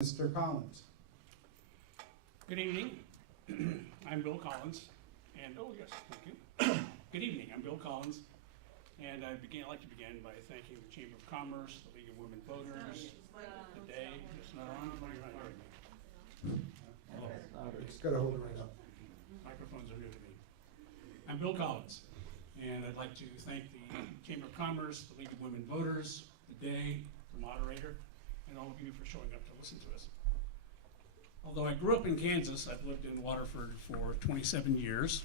Mr. Collins. Good evening. I'm Bill Collins, and oh yes, thank you. Good evening. I'm Bill Collins, and I'd like to begin by thanking the Chamber of Commerce, the League of Women Voters, today. It's not on. You're not hearing me. Just gotta hold it right up. Microphones are new to me. I'm Bill Collins, and I'd like to thank the Chamber of Commerce, the League of Women Voters, the day, the moderator, and all of you for showing up to listen to us. Although I grew up in Kansas, I've lived in Waterford for 27 years.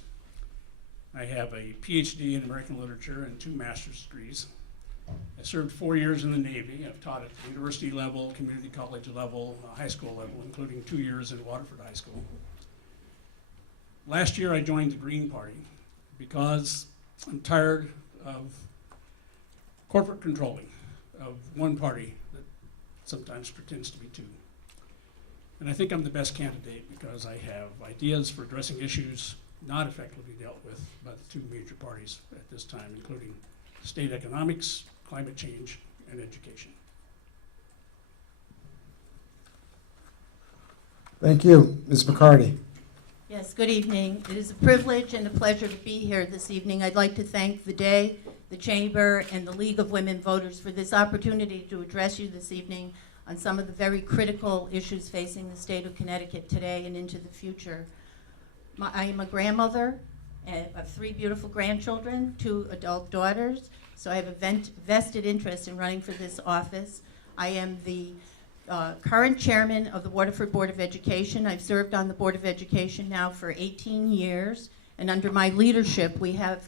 I have a PhD in American Literature and 2 master's degrees. I served 4 years in the Navy. I've taught at the university level, community college level, high school level, including 2 years in Waterford High School. Last year I joined the Green Party because I'm tired of corporate controlling of one party that sometimes pretends to be 2. And I think I'm the best candidate because I have ideas for addressing issues not effectively dealt with by the 2 major parties at this time, including state economics, climate change, and education. Thank you. Ms. McCarty. Yes, good evening. It is a privilege and a pleasure to be here this evening. I'd like to thank the Day, the Chamber, and the League of Women Voters for this opportunity to address you this evening on some of the very critical issues facing the state of Connecticut today and into the future. I am a grandmother of 3 beautiful grandchildren, 2 adult daughters, so I have a vested interest in running for this office. I am the current chairman of the Waterford Board of Education. I've served on the Board of Education now for 18 years, and under my leadership we have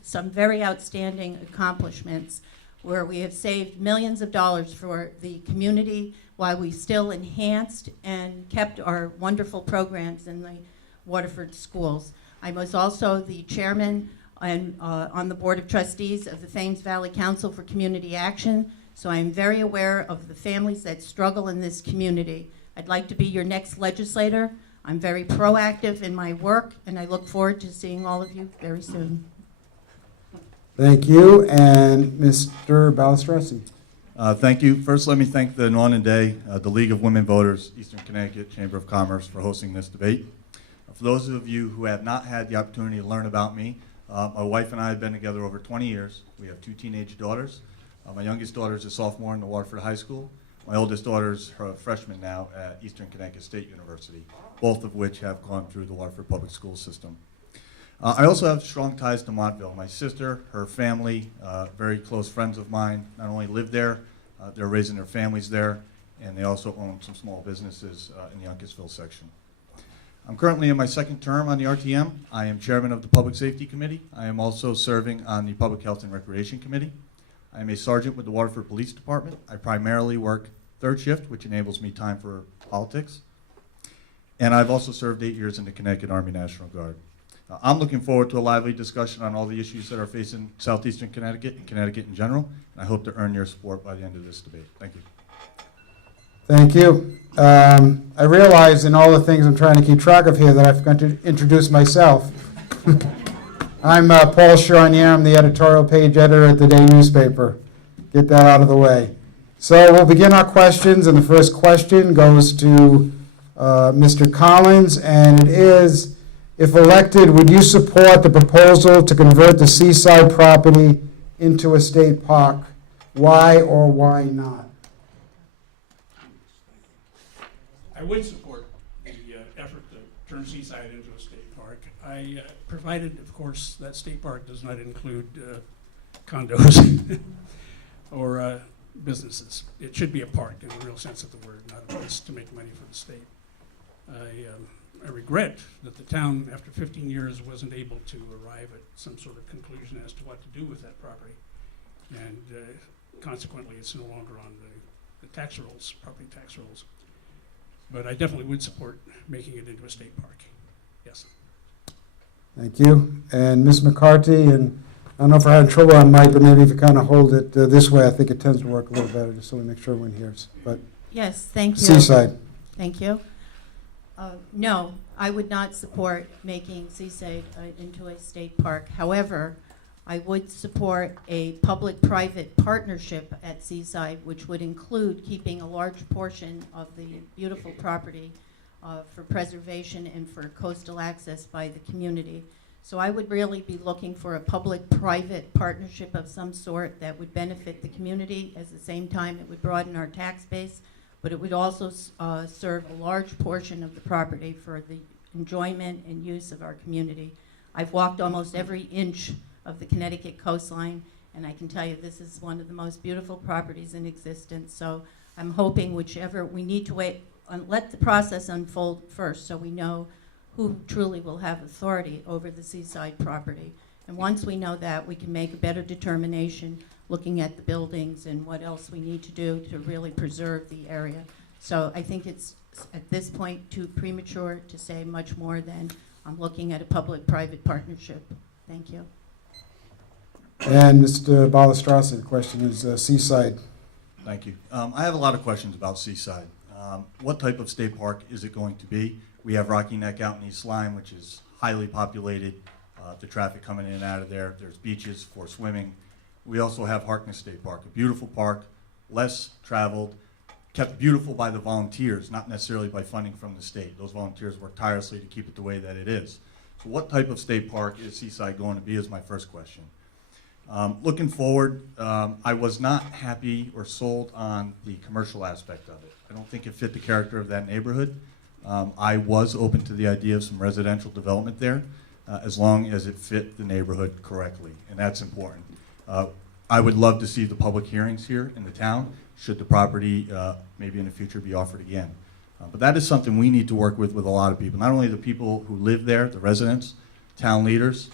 some very outstanding accomplishments where we have saved millions of dollars for the community while we still enhanced and kept our wonderful programs in the Waterford schools. I was also the chairman and on the Board of Trustees of the Thames Valley Council for Community Action, so I'm very aware of the families that struggle in this community. I'd like to be your next legislator. I'm very proactive in my work, and I look forward to seeing all of you very soon. Thank you. And Mr. Balistrossi. Thank you. First, let me thank the Norman Day, the League of Women Voters, Eastern Connecticut Chamber of Commerce for hosting this debate. For those of you who have not had the opportunity to learn about me, my wife and I have been together over 20 years. We have 2 teenage daughters. My youngest daughter is a sophomore in the Waterford High School. My oldest daughter is a freshman now at Eastern Connecticut State University, both of which have gone through the Waterford Public School system. I also have strong ties to Montville. My sister, her family, very close friends of mine, not only live there, they're raising their families there, and they also own some small businesses in the Uncasville section. I'm currently in my 2nd term on the RTM. I am chairman of the Public Safety Committee. I am also serving on the Public Health and Recreation Committee. I am a sergeant with the Waterford Police Department. I primarily work 3rd shift, which enables me time for politics. And I've also served 8 years in the Connecticut Army National Guard. I'm looking forward to a lively discussion on all the issues that are facing southeastern Connecticut and Connecticut in general, and I hope to earn your support by the end of this debate. Thank you. Thank you. I realize in all the things I'm trying to keep track of here that I forgot to introduce myself. I'm Paul Charnier. I'm the editorial page editor at the Day newspaper. Get that out of the way. So we'll begin our questions, and the first question goes to Mr. Collins, and it is, if elected, would you support the proposal to convert the seaside property into a state park? Why or why not? I would support the effort to turn Seaside into a state park. Provided, of course, that state park does not include condos or businesses. It should be a park in the real sense of the word, not a place to make money for the state. I regret that the town, after 15 years, wasn't able to arrive at some sort of conclusion as to what to do with that property. And consequently, it's no longer on the tax rolls, property tax rolls. But I definitely would support making it into a state park. Yes. Thank you. And Ms. McCarty, and I don't know if I had trouble on mic, but maybe if you kind of hold it this way, I think it tends to work a little better, just so we make sure everyone hears. But Yes, thank you. Seaside. Thank you. No, I would not support making Seaside into a state park. However, I would support a public-private partnership at Seaside, which would include keeping a large portion of the beautiful property for preservation and for coastal access by the community. So I would really be looking for a public-private partnership of some sort that would benefit the community. At the same time, it would broaden our tax base, but it would also serve a large portion of the property for the enjoyment and use of our community. I've walked almost every inch of the Connecticut coastline, and I can tell you this is one of the most beautiful properties in existence. So I'm hoping whichever, we need to wait, let the process unfold first so we know who truly will have authority over the Seaside property. And once we know that, we can make a better determination looking at the buildings and what else we need to do to really preserve the area. So I think it's at this point too premature to say much more than I'm looking at a public-private partnership. Thank you. And Mr. Balistrassi, the question is Seaside. Thank you. I have a lot of questions about Seaside. What type of state park is it going to be? We have Rocky Neck out in East Lyme, which is highly populated. The traffic coming in and out of there. There's beaches for swimming. We also have Harkness State Park, a beautiful park, less traveled, kept beautiful by the volunteers, not necessarily by funding from the state. Those volunteers work tirelessly to keep it the way that it is. So what type of state park is Seaside going to be is my first question. Looking forward, I was not happy or sold on the commercial aspect of it. I don't think it fit the character of that neighborhood. I was open to the idea of some residential development there, as long as it fit the neighborhood correctly, and that's important. I would love to see the public hearings here in the town, should the property maybe in the future be offered again. But that is something we need to work with a lot of people, not only the people who live there, the residents, town leaders,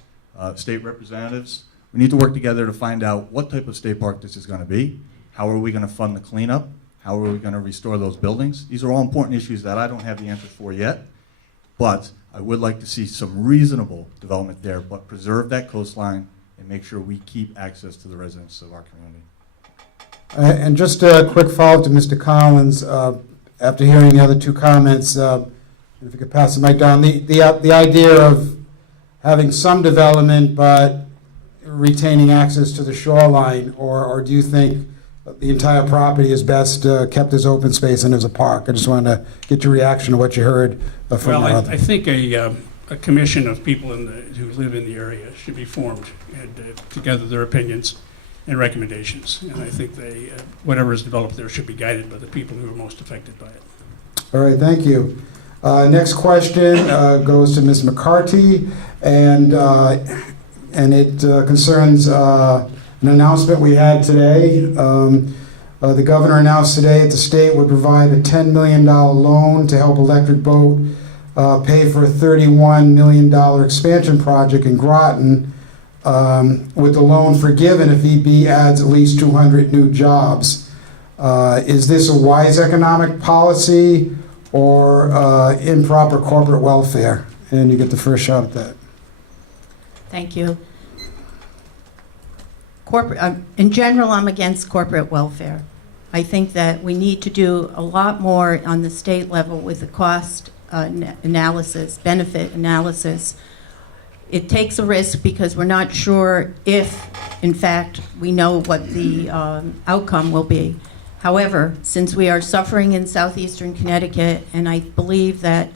state representatives. We need to work together to find out what type of state park this is going to be, how are we going to fund the cleanup, how are we going to restore those buildings. These are all important issues that I don't have the answers for yet, but I would like to see some reasonable development there, but preserve that coastline and make sure we keep access to the residents of our community. And just a quick follow-up to Mr. Collins. After hearing the other two comments, if you could pass the mic down, the idea of having some development but retaining access to the shoreline, or do you think the entire property is best kept as open space and as a park? I just wanted to get your reaction to what you heard from Well, the I think a commission of people who live in the area should be formed and together their opinions and recommendations. And I think whatever is developed there should be guided by the people who are most affected by it. All right, thank you. Next question goes to Ms. McCarty, and it concerns an announcement we had today. The governor announced today that the state would provide a $10 million loan to help Electric Boat pay for a $31 million expansion project in Groton, with the loan forgiven if EB adds at least 200 new jobs. Is this a wise economic policy or improper corporate welfare? And you get the first shot at that. Thank you. In general, I'm against corporate welfare. I think that we need to do a lot more on the state level with the cost analysis, benefit analysis. It takes a risk because we're not sure if, in fact, we know what the outcome will be. However, since we are suffering in southeastern Connecticut, and I believe that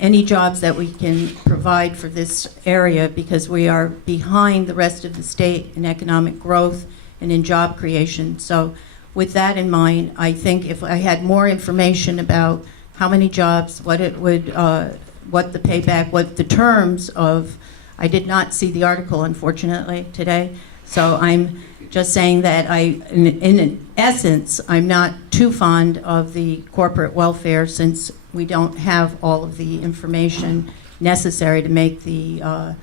any jobs that we can provide for this area, because we are behind the rest of the state in economic growth and in job creation. So with that in mind, I think if I had more information about how many jobs, what it would, what the payback, what the terms of, I did not see the article, unfortunately, today. So I'm just saying that in essence, I'm not too fond of the corporate welfare since we don't have all of the information necessary to make the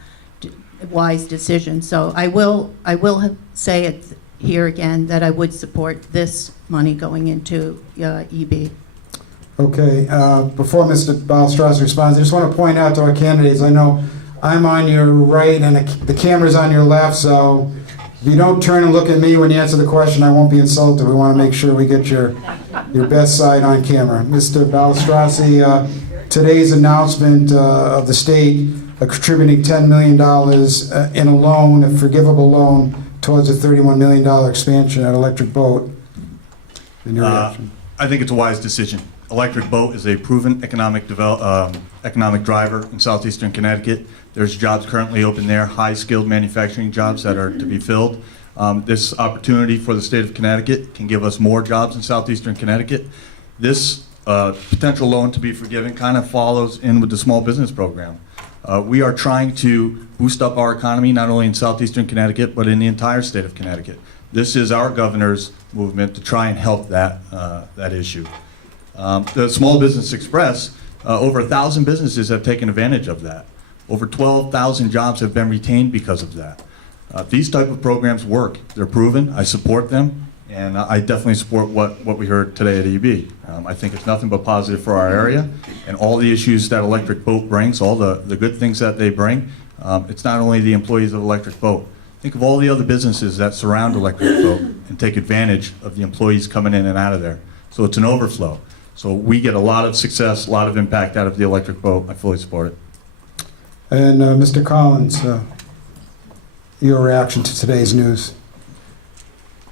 wise decision. So I will say it here again that I would support this money going into EB. Okay, before Mr. Balistrassi responds, I just want to point out to our candidates, I know I'm on your right and the camera's on your left, so if you don't turn and look at me when you answer the question, I won't be insulted. We want to make sure we get your best side on camera. Mr. Balistrassi, today's announcement of the state contributing $10 million in a loan, a forgivable loan, towards a $31 million expansion at Electric Boat. And your reaction? I think it's a wise decision. Electric Boat is a proven economic driver in southeastern Connecticut. There's jobs currently open there, high-skilled manufacturing jobs that are to be filled. This opportunity for the state of Connecticut can give us more jobs in southeastern Connecticut. This potential loan to be forgiven kind of follows in with the small business program. We are trying to boost up our economy, not only in southeastern Connecticut, but in the entire state of Connecticut. This is our governor's movement to try and help that issue. The Small Business Express, over 1,000 businesses have taken advantage of that. Over 12,000 jobs have been retained because of that. These type of programs work. They're proven. I support them, and I definitely support what we heard today at EB. I think it's nothing but positive for our area, and all the issues that Electric Boat brings, all the good things that they bring. It's not only the employees of Electric Boat. Think of all the other businesses that surround Electric Boat and take advantage of the employees coming in and out of there. So it's an overflow. So we get a lot of success, a lot of impact out of the Electric Boat. I fully support it. And Mr. Collins, your reaction to today's news?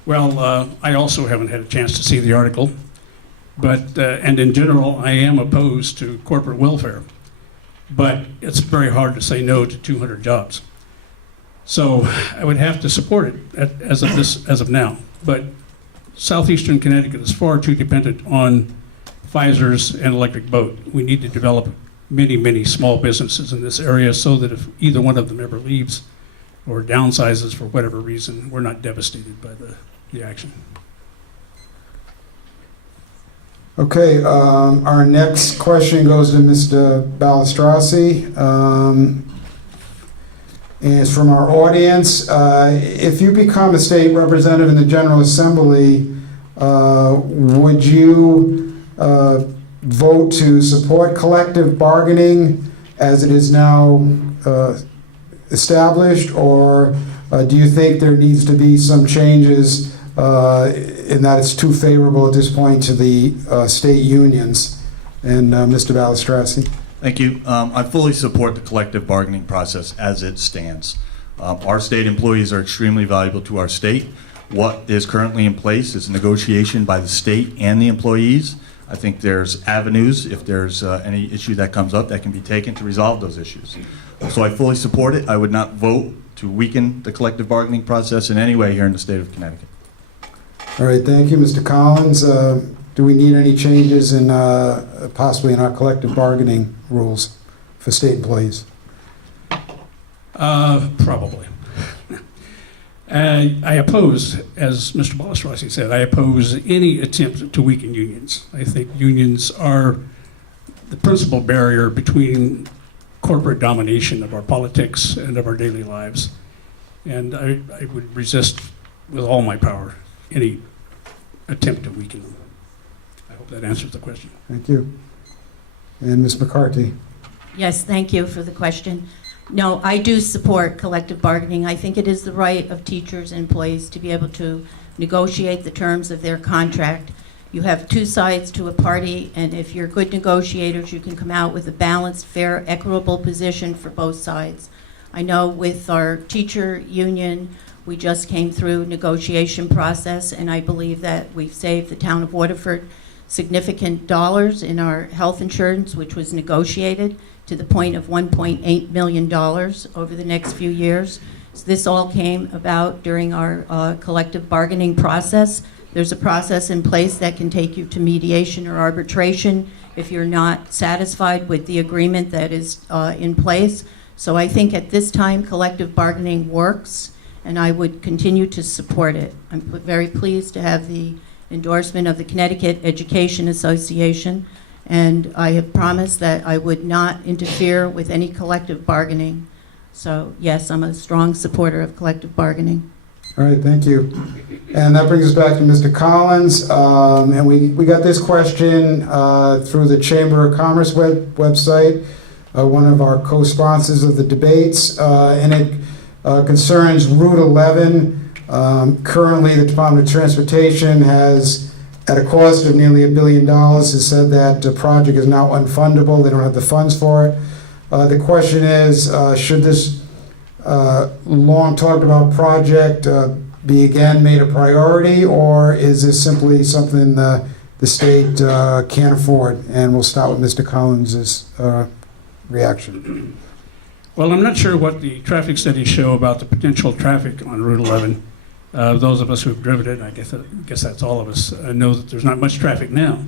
Well, I also haven't had a chance to see the article, but, and in general, I am opposed to corporate welfare, but it's very hard to say no to 200 jobs. So I would have to support it as of now, but southeastern Connecticut is far too dependent on Pfizer's and Electric Boat. We need to develop many, many small businesses in this area so that if either one of them ever leaves or downsizes for whatever reason, we're not devastated by the action. Okay, our next question goes to Mr. Balistrasi. And it's from our audience. If you become a state representative in the General Assembly, would you vote to support collective bargaining as it is now established, or do you think there needs to be some changes in that it's too favorable at this point to the state unions? And Mr. Balistrasi. Thank you. I fully support the collective bargaining process as it stands. Our state employees are extremely valuable to our state. What is currently in place is negotiation by the state and the employees. I think there's avenues, if there's any issue that comes up, that can be taken to resolve those issues. So I fully support it. I would not vote to weaken the collective bargaining process in any way here in the state of Connecticut. All right, thank you, Mr. Collins. Do we need any changes in possibly in our collective bargaining rules for state employees? Probably. I oppose, as Mr. Balistrasi said, I oppose any attempt to weaken unions. I think unions are the principal barrier between corporate domination of our politics and of our daily lives. And I would resist with all my power any attempt to weaken them. I hope that answers the question. Thank you. And Ms. McCarthy. Yes, thank you for the question. No, I do support collective bargaining. I think it is the right of teachers and employees to be able to negotiate the terms of their contract. You have two sides to a party, and if you're good negotiators, you can come out with a balanced, fair, equitable position for both sides. I know with our teacher union, we just came through negotiation process, and I believe that we've saved the town of Waterford significant dollars in our health insurance, which was negotiated to the point of $1.8 million over the next few years. So this all came about during our collective bargaining process. There's a process in place that can take you to mediation or arbitration if you're not satisfied with the agreement that is in place. So I think at this time, collective bargaining works, and I would continue to support it. I'm very pleased to have the endorsement of the Connecticut Education Association, and I have promised that I would not interfere with any collective bargaining. So yes, I'm a strong supporter of collective bargaining. All right, thank you. And that brings us back to Mr. Collins. And we got this question through the Chamber of Commerce website, one of our co-sponsors of the debates, and it concerns Route 11. Currently, the Department of Transportation has, at a cost of nearly $1 billion, has said that the project is now unfundable. They don't have the funds for it. The question is, should this long talked about project be again made a priority, or is this simply something the state can't afford? And we'll start with Mr. Collins' reaction. Well, I'm not sure what the traffic studies show about the potential traffic on Route 11. Those of us who've driven it, I guess that's all of us, know that there's not much traffic now.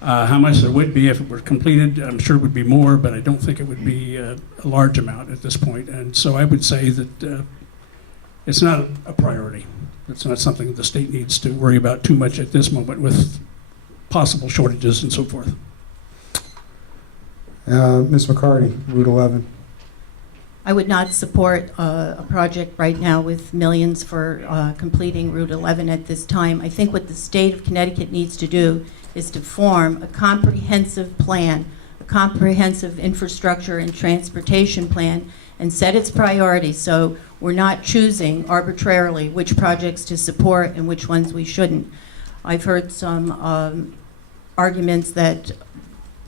How much there would be if it were completed, I'm sure it would be more, but I don't think it would be a large amount at this point. And so I would say that it's not a priority. It's not something the state needs to worry about too much at this moment with possible shortages and so forth. Ms. McCarty, Route 11. I would not support a project right now with millions for completing Route 11 at this time. I think what the state of Connecticut needs to do is to form a comprehensive plan, a comprehensive infrastructure and transportation plan, and set its priorities so we're not choosing arbitrarily which projects to support and which ones we shouldn't. I've heard some arguments that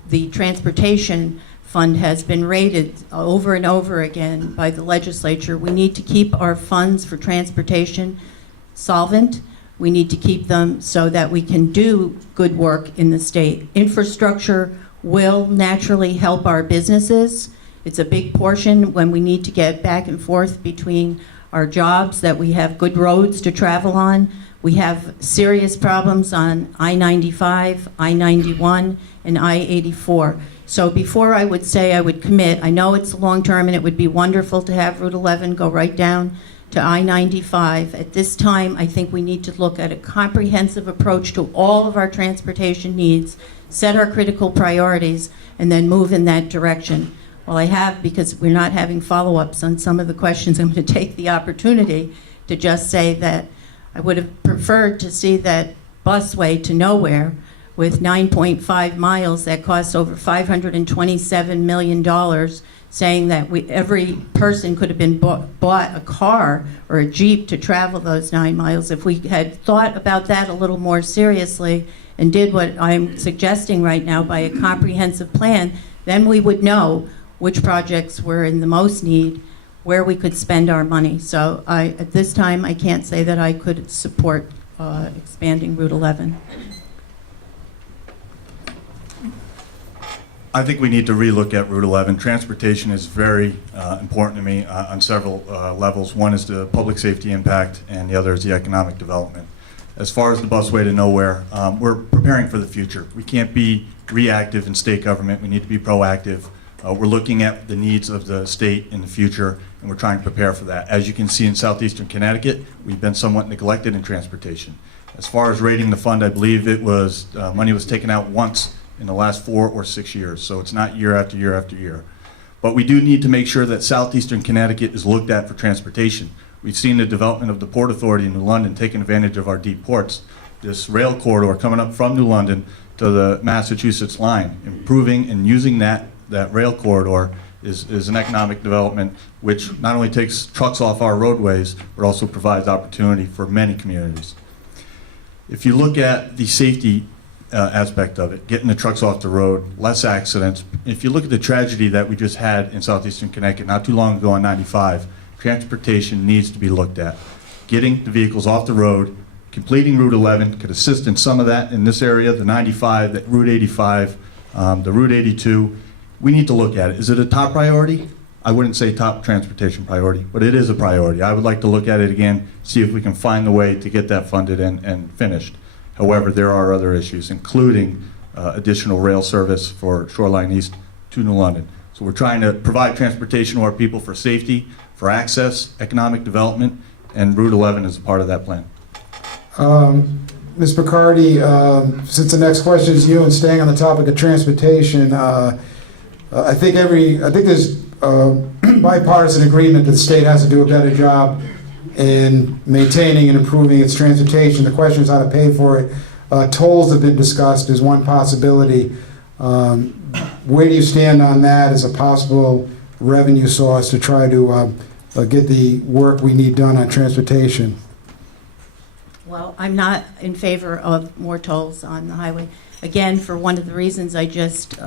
the transportation fund has been rated over and over again by the legislature. We need to keep our funds for transportation solvent. We need to keep them so that we can do good work in the state. Infrastructure will naturally help our businesses. It's a big portion when we need to get back and forth between our jobs, that we have good roads to travel on. We have serious problems on I-95, I-91, and I-84. So before I would say I would commit, I know it's long-term and it would be wonderful to have Route 11 go right down to I-95. At this time, I think we need to look at a comprehensive approach to all of our transportation needs, set our critical priorities, and then move in that direction. Well, I have, because we're not having follow-ups on some of the questions, I'm going to take the opportunity to just say that I would have preferred to see that busway to nowhere with 9.5 miles that costs over $527 million, saying that every person could have been bought a car or a Jeep to travel those 9 miles. If we had thought about that a little more seriously and did what I'm suggesting right now by a comprehensive plan, then we would know which projects were in the most need, where we could spend our money. So at this time, I can't say that I could support expanding Route 11. I think we need to relook at Route 11. Transportation is very important to me on several levels. One is the public safety impact, and the other is the economic development. As far as the busway to nowhere, we're preparing for the future. We can't be reactive in state government. We need to be proactive. We're looking at the needs of the state in the future, and we're trying to prepare for that. As you can see in southeastern Connecticut, we've been somewhat neglected in transportation. As far as rating the fund, I believe it was, money was taken out once in the last 4 or 6 years, so it's not year after year after year. But we do need to make sure that southeastern Connecticut is looked at for transportation. We've seen the development of the Port Authority in New London taking advantage of our deep ports. This rail corridor coming up from New London to the Massachusetts line, improving and using that rail corridor is an economic development which not only takes trucks off our roadways, but also provides opportunity for many communities. If you look at the safety aspect of it, getting the trucks off the road, less accidents. If you look at the tragedy that we just had in southeastern Connecticut not too long ago on 95, transportation needs to be looked at. Getting the vehicles off the road, completing Route 11 could assist in some of that in this area, the 95, the Route 85, the Route 82. We need to look at it. Is it a top priority? I wouldn't say top transportation priority, but it is a priority. I would like to look at it again, see if we can find the way to get that funded and finished. However, there are other issues, including additional rail service for Shoreline East to New London. So we're trying to provide transportation to our people for safety, for access, economic development, and Route 11 is a part of that plan. Ms. Picardi, since the next question is you and staying on the topic of transportation, I think there's bipartisan agreement that the state has to do a better job in maintaining and improving its transportation. The question is how to pay for it. Tolls have been discussed as one possibility. Where do you stand on that as a possible revenue source to try to get the work we need done on transportation? Well, I'm not in favor of more tolls on the highway. Again, for one of the reasons I just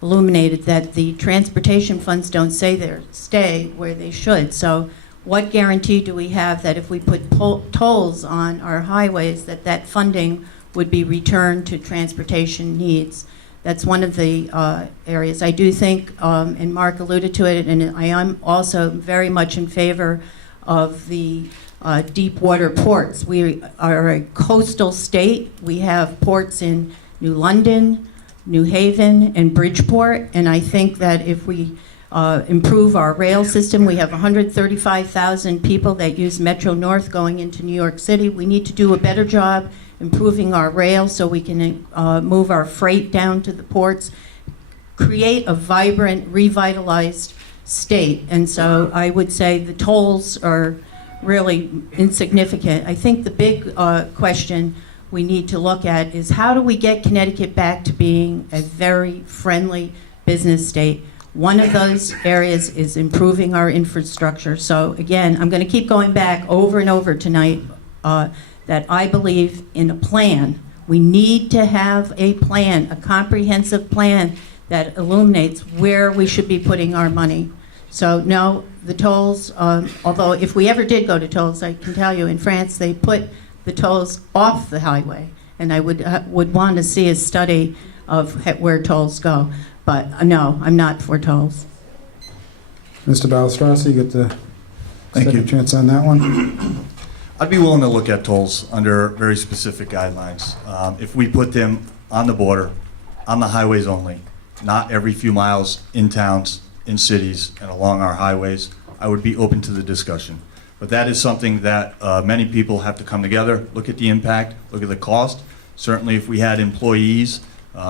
illuminated that the transportation funds don't stay where they should. So what guarantee do we have that if we put tolls on our highways, that that funding would be returned to transportation needs? That's one of the areas. I do think, and Mark alluded to it, and I am also very much in favor of the deep water ports. We are a coastal state. We have ports in New London, New Haven, and Bridgeport, and I think that if we improve our rail system, we have 135,000 people that use Metro North going into New York City. We need to do a better job improving our rail so we can move our freight down to the ports, create a vibrant, revitalized state. And so I would say the tolls are really insignificant. I think the big question we need to look at is how do we get Connecticut back to being a very friendly business state? One of those areas is improving our infrastructure. So again, I'm going to keep going back over and over tonight that I believe in a plan. We need to have a plan, a comprehensive plan that illuminates where we should be putting our money. So no, the tolls, although if we ever did go to tolls, I can tell you in France they put the tolls off the highway, and I would want to see a study of where tolls go. But no, I'm not for tolls. Mr. Balistrassi, you get the Thank you. second chance on that one. I'd be willing to look at tolls under very specific guidelines. If we put them on the border, on the highways only, not every few miles in towns, in cities, and along our highways, I would be open to the discussion. But that is something that many people have to come together, look at the impact, look at the cost. Certainly if we had employees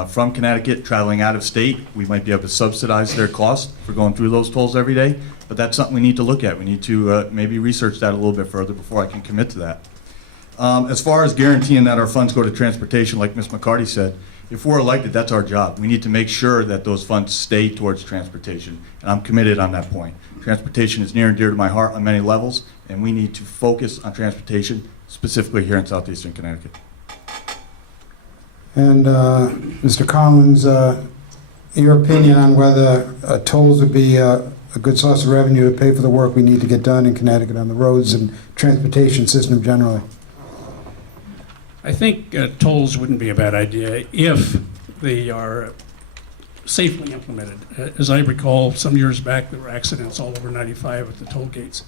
from Connecticut traveling out of state, we might be able to subsidize their cost for going through those tolls every day. But that's something we need to look at. We need to maybe research that a little bit further before I can commit to that. As far as guaranteeing that our funds go to transportation, like Ms. McCarty said, if we're elected, that's our job. We need to make sure that those funds stay towards transportation, and I'm committed on that point. Transportation is near and dear to my heart on many levels, and we need to focus on transportation, specifically here in southeastern Connecticut. And Mr. Collins, your opinion on whether tolls would be a good source of revenue to pay for the work we need to get done in Connecticut on the roads and transportation system generally? I think tolls wouldn't be a bad idea if they are safely implemented. As I recall, some years back, there were accidents all over 95 at the toll gates.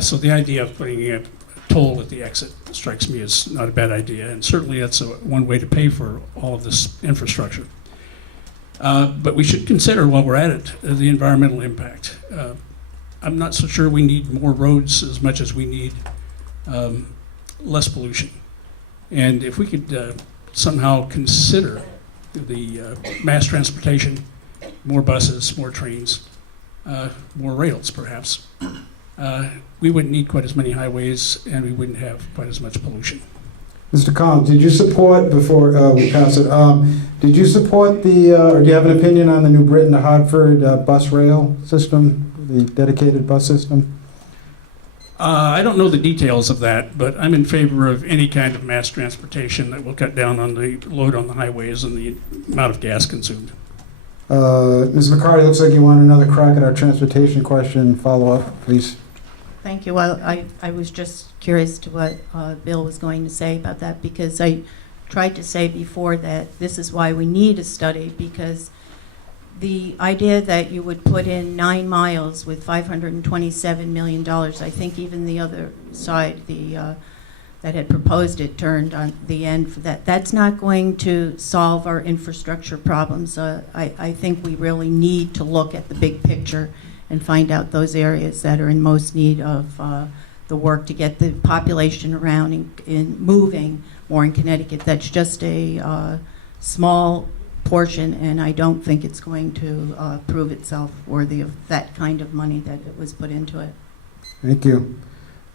So the idea of putting a toll at the exit strikes me as not a bad idea, and certainly that's one way to pay for all of this infrastructure. But we should consider, while we're at it, the environmental impact. I'm not so sure we need more roads as much as we need less pollution. And if we could somehow consider the mass transportation, more buses, more trains, more rails perhaps, we wouldn't need quite as many highways and we wouldn't have quite as much pollution. Mr. Collins, did you support, before we pass it, did you support the, or do you have an opinion on the New Britain to Hartford bus rail system, the dedicated bus system? I don't know the details of that, but I'm in favor of any kind of mass transportation that will cut down on the load on the highways and the amount of gas consumed. Ms. McCarty, looks like you want another crack at our transportation question. Follow up, please. Thank you. Well, I was just curious to what Bill was going to say about that, because I tried to say before that this is why we need a study, because the idea that you would put in 9 miles with $527 million, I think even the other side, that had proposed it, turned on the end for that. That's not going to solve our infrastructure problems. I think we really need to look at the big picture and find out those areas that are in most need of the work to get the population around and moving more in Connecticut. That's just a small portion, and I don't think it's going to prove itself worthy of that kind of money that it was put into it. Thank you.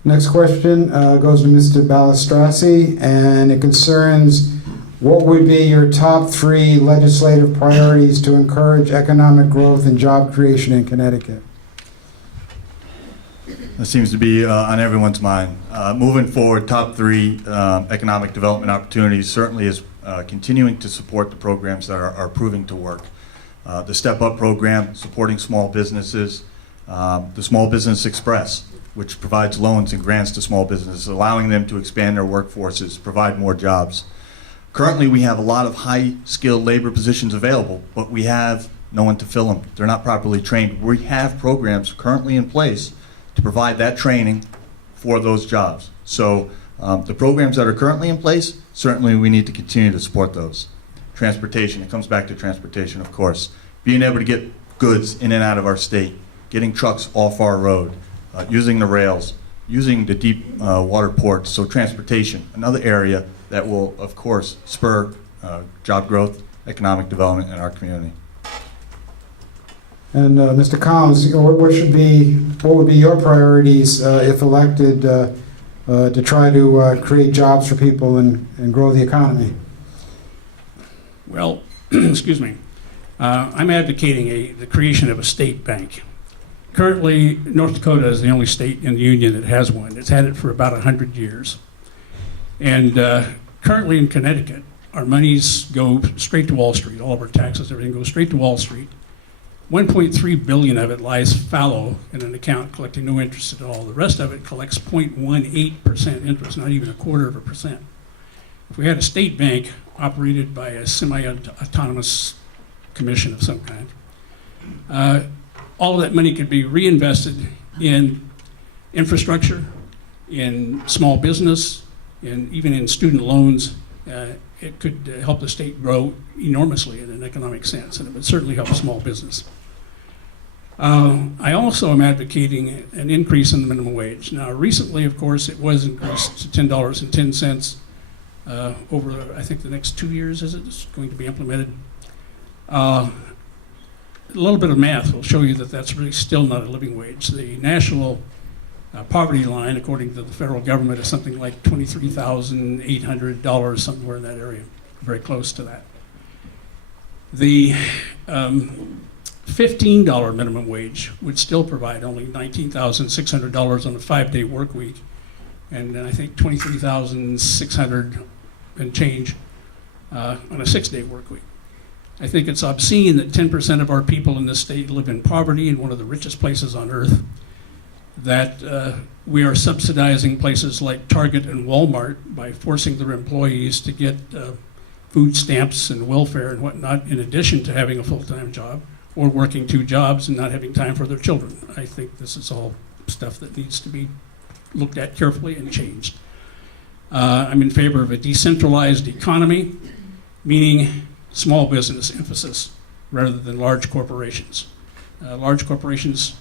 Next question goes to Mr. Balistrassi, and it concerns what would be your top 3 legislative priorities to encourage economic growth and job creation in Connecticut? That seems to be on everyone's mind. Moving forward, top 3 economic development opportunities certainly is continuing to support the programs that are proving to work. the Step Up program supporting small businesses, the Small Business Express, which provides loans and grants to small businesses, allowing them to expand their workforces, provide more jobs. Currently, we have a lot of high-skilled labor positions available, but we have no one to fill them. They're not properly trained. We have programs currently in place to provide that training for those jobs. So the programs that are currently in place, certainly we need to continue to support those. Transportation, it comes back to transportation, of course. Being able to get goods in and out of our state, getting trucks off our road, using the rails, using the deep water ports. So transportation, another area that will, of course, spur job growth, economic development in our community. And Mr. Collins, what would be your priorities if elected to try to create jobs for people and grow the economy? Well, excuse me. I'm advocating the creation of a state bank. Currently, North Dakota is the only state in the union that has one. It's had it for about 100 years. And currently in Connecticut, our monies go straight to Wall Street. All of our taxes, everything goes straight to Wall Street. 1.3 billion of it lies fallow in an account collecting no interest at all. The rest of it collects 0.18% interest, not even 0.25%. If we had a state bank operated by a semi-autonomous commission of some kind, all of that money could be reinvested in infrastructure, in small business, even in student loans. It could help the state grow enormously in an economic sense, and it would certainly help small business. I also am advocating an increase in the minimum wage. Now, recently, of course, it was increased to $10.10 over, I think, the next 2 years, is it? It's going to be implemented. A little bit of math will show you that that's really still not a living wage. The national poverty line, according to the federal government, is something like $23,800, somewhere in that area, very close to that. The $15 minimum wage would still provide only $19,600 on a 5-day work week, and I think $23,600 and change on a 6-day work week. I think it's obscene that 10% of our people in this state live in poverty in one of the richest places on earth, that we are subsidizing places like Target and Walmart by forcing their employees to get food stamps and welfare and whatnot, in addition to having a full-time job, or working 2 jobs and not having time for their children. I think this is all stuff that needs to be looked at carefully and changed. I'm in favor of a decentralized economy, meaning small business emphasis rather than large corporations. Large corporations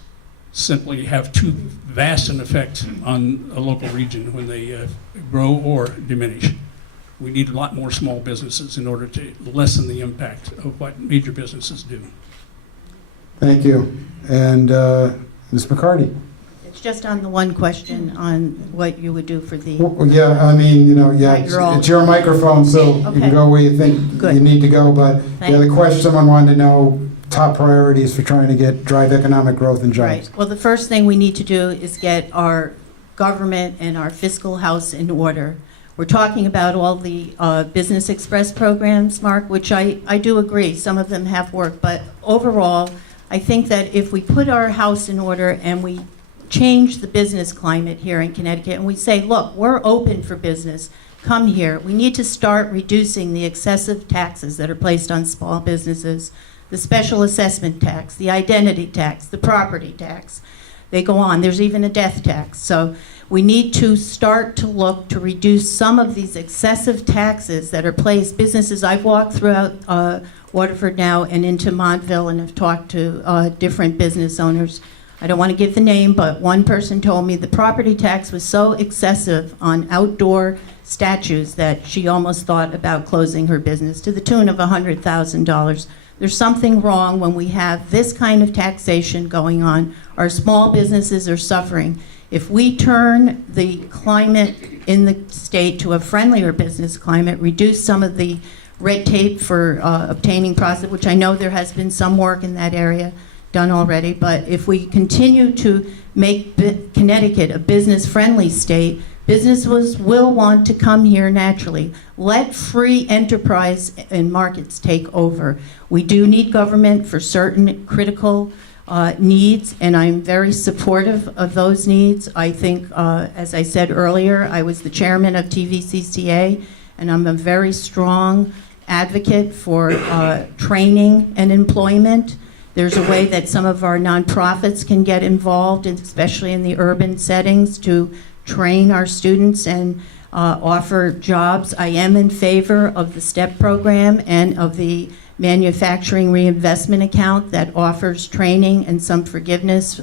simply have too vast an effect on a local region when they grow or diminish. We need a lot more small businesses in order to lessen the impact of what major businesses do. Thank you. And Ms. McCarty? It's just on the one question on what you would do for the, Well, yeah, I mean, yeah, Right, you're all- it's your microphone, so you Okay. can go where you think Good. you need to go. But Thank yeah, the you. question, someone wanted to know top priorities for trying to drive economic growth and jobs. right. Well, the first thing we need to do is get our government and our fiscal house in order. We're talking about all the Business Express programs, Mark, which I do agree, some of them have worked, but overall, I think that if we put our house in order and we change the business climate here in Connecticut and we say, look, we're open for business, come here. We need to start reducing the excessive taxes that are placed on small businesses, the special assessment tax, the identity tax, the property tax. They go on. There's even a death tax. So we need to start to look to reduce some of these excessive taxes that are placed. Businesses, I've walked throughout Waterford now and into Montville and have talked to different business owners. I don't want to give the name, but one person told me the property tax was so excessive on outdoor statues that she almost thought about closing her business, to the tune of $100,000. There's something wrong when we have this kind of taxation going on. Our small businesses are suffering. If we turn the climate in the state to a friendlier business climate, reduce some of the red tape for obtaining process, which I know there has been some work in that area done already, but if we continue to make Connecticut a business-friendly state, Businesses will want to come here naturally. Let free enterprise and markets take over. We do need government for certain critical needs, and I'm very supportive of those needs. I think, as I said earlier, I was the chairman of TVCCA, and I'm a very strong advocate for training and employment. There's a way that some of our nonprofits can get involved, especially in the urban settings, to train our students and offer jobs. I am in favor of the STEP program and of the manufacturing reinvestment account that offers training and some forgiveness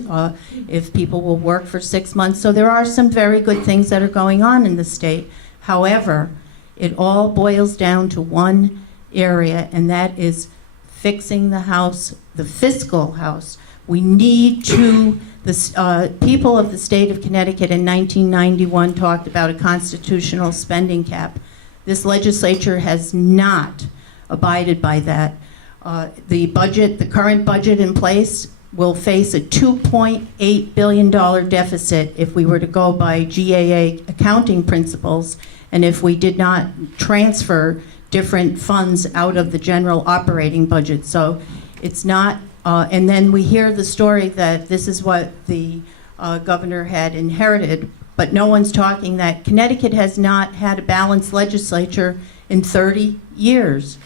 if people will work for 6 months. So there are some very good things that are going on in the state. However, it all boils down to one area, and that is fixing the house, the fiscal house. We need to, the people of the state of Connecticut in 1991 talked about a constitutional spending cap. This legislature has not abided by that. The budget, the current budget in place, will face a $2.8 billion deficit if we were to go by GAA accounting principles, and if we did not transfer different funds out of the general operating budget. So it's not, and then we hear the story that this is what the governor had inherited, but no one's talking that Connecticut has not had a balanced legislature in 30 years.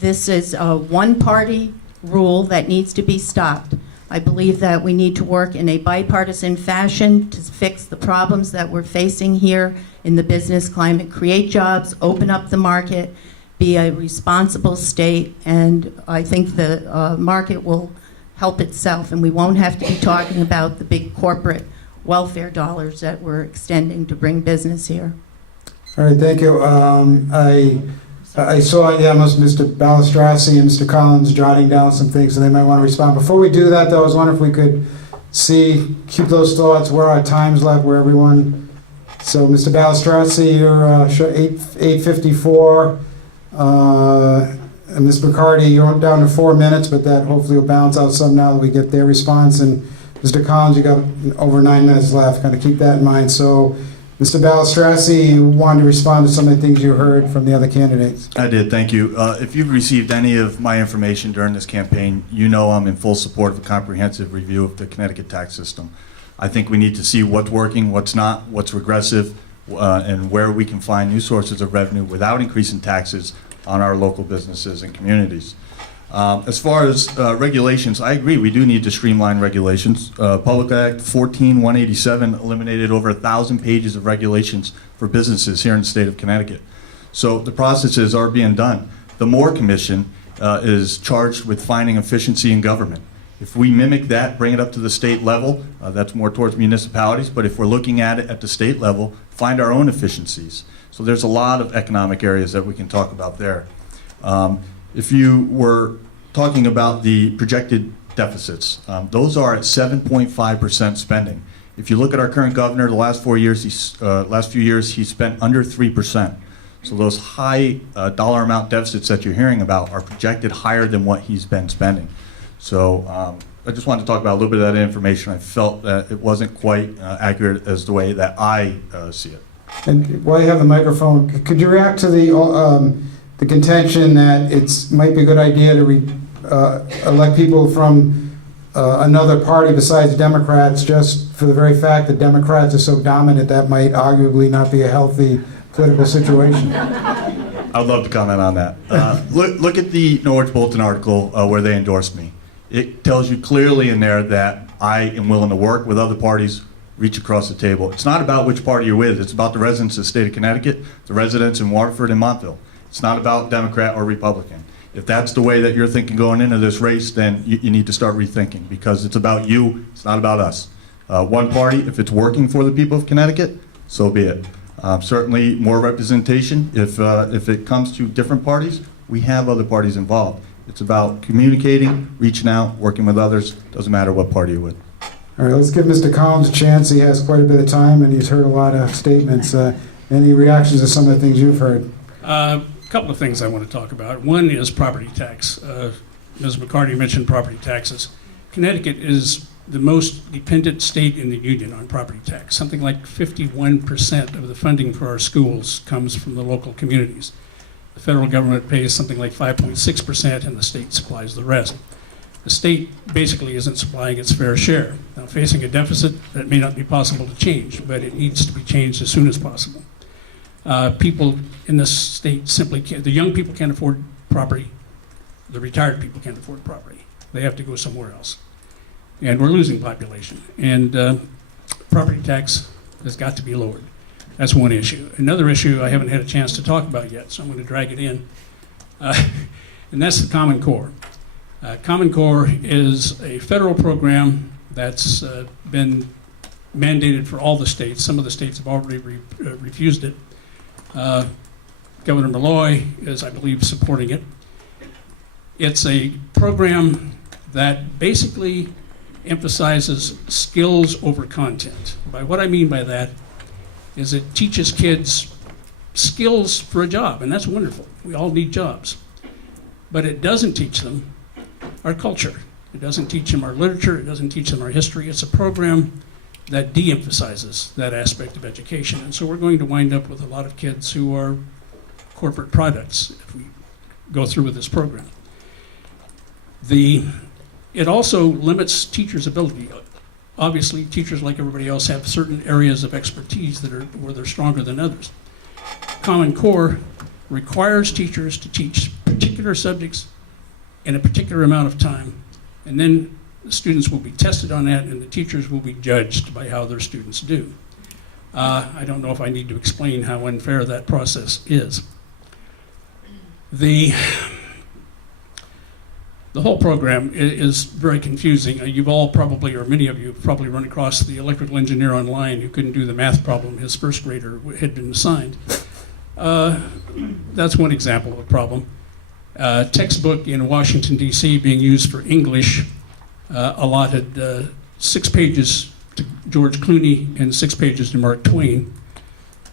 This is a one-party rule that needs to be stopped. I believe that we need to work in a bipartisan fashion to fix the problems that we're facing here in the business climate, create jobs, open up the market, be a responsible state, and I think the market will help itself, and we won't have to be talking about the big corporate welfare dollars that we're extending to bring business here. All right, thank you. I saw, Mr. Balistrassi and Mr. Collins jotting down some things, so they might want to respond. Before we do that, though, I was wondering if we could keep those thoughts, where our time's left, where everyone. So, Mr. Balistrassi, you're 8:54. And Ms. McCarty, you're down to 4 minutes, but that hopefully will balance out some now that we get their response. And Mr. Collins, you got over 9 minutes left. Kind of keep that in mind. So, Mr. Balistrassi, you wanted to respond to some of the things you heard from the other candidates. I did, thank you. If you've received any of my information during this campaign, you know I'm in full support of a comprehensive review of the Connecticut tax system. I think we need to see what's working, what's not, what's regressive, and where we can find new sources of revenue without increasing taxes on our local businesses and communities. As far as regulations, I agree, we do need to streamline regulations. Public Act 14187 eliminated over 1,000 pages of regulations for businesses here in the state of Connecticut. So the processes are being done. The Moore Commission is charged with finding efficiency in government. If we mimic that, bring it up to the state level, that's more towards municipalities, but if we're looking at it at the state level, find our own efficiencies. So there's a lot of economic areas that we can talk about there. If you were talking about the projected deficits, those are at 7.5% spending. If you look at our current governor, the last 4 years, last few years, he's spent under 3%. So those high dollar amount deficits that you're hearing about are projected higher than what he's been spending. So I just wanted to talk about a little bit of that information. I felt that it wasn't quite accurate as the way that I see it. And while you have the microphone, could you react to the contention that it might be a good idea to elect people from another party besides Democrats, just for the very fact that Democrats are so dominant, that might arguably not be a healthy political situation? I'd love to comment on that. Look at the Norwich Bulletin article where they endorsed me. It tells you clearly in there that I am willing to work with other parties, reach across the table. It's not about which party you're with. It's about the residents of the state of Connecticut, the residents in Waterford and Montville. It's not about Democrat or Republican. If that's the way that you're thinking going into this race, then you need to start rethinking, because it's about you, it's not about us. One party, if it's working for the people of Connecticut, so be it. Certainly more representation. If it comes to different parties, we have other parties involved. It's about communicating, reaching out, working with others. Doesn't matter what party you're with. All right, let's give Mr. Collins a chance. He has quite a bit of time, and he's heard a lot of statements. Any reactions to some of the things you've heard? A couple of things I want to talk about. One is property tax. Ms. McCarty mentioned property taxes. Connecticut is the most dependent state in the union on property tax. Something like 51% of the funding for our schools comes from the local communities. The federal government pays something like 5.6%, and the state supplies the rest. The state basically isn't supplying its fair share. Now, facing a deficit, that may not be possible to change, but it needs to be changed as soon as possible. People in this state simply can't, the young people can't afford property, the retired people can't afford property. They have to go somewhere else. And we're losing population. And property tax has got to be lowered. That's one issue. Another issue I haven't had a chance to talk about yet, so I'm going to drag it in, and that's the Common Core. Common Core is a federal program that's been mandated for all the states. Some of the states have already refused it. Governor Malloy is, I believe, supporting it. It's a program that basically emphasizes skills over content. By what I mean by that is it teaches kids skills for a job, and that's wonderful. We all need jobs. But it doesn't teach them our culture. It doesn't teach them our literature. It doesn't teach them our history. It's a program that de-emphasizes that aspect of education. And so we're going to wind up with a lot of kids who are corporate products if we go through with this program. It also limits teachers' ability. Obviously, teachers, like everybody else, have certain areas of expertise where they're stronger than others. Common Core requires teachers to teach particular subjects in a particular amount of time, and then the students will be tested on that, and the teachers will be judged by how their students do. I don't know if I need to explain how unfair that process is. The whole program is very confusing. You've all probably, or many of you have probably run across the electrical engineer online who couldn't do the math problem his first grader had been assigned. That's one example of a problem. Textbook in Washington, D.C. being used for English allotted 6 pages to George Clooney and 6 pages to Mark Twain.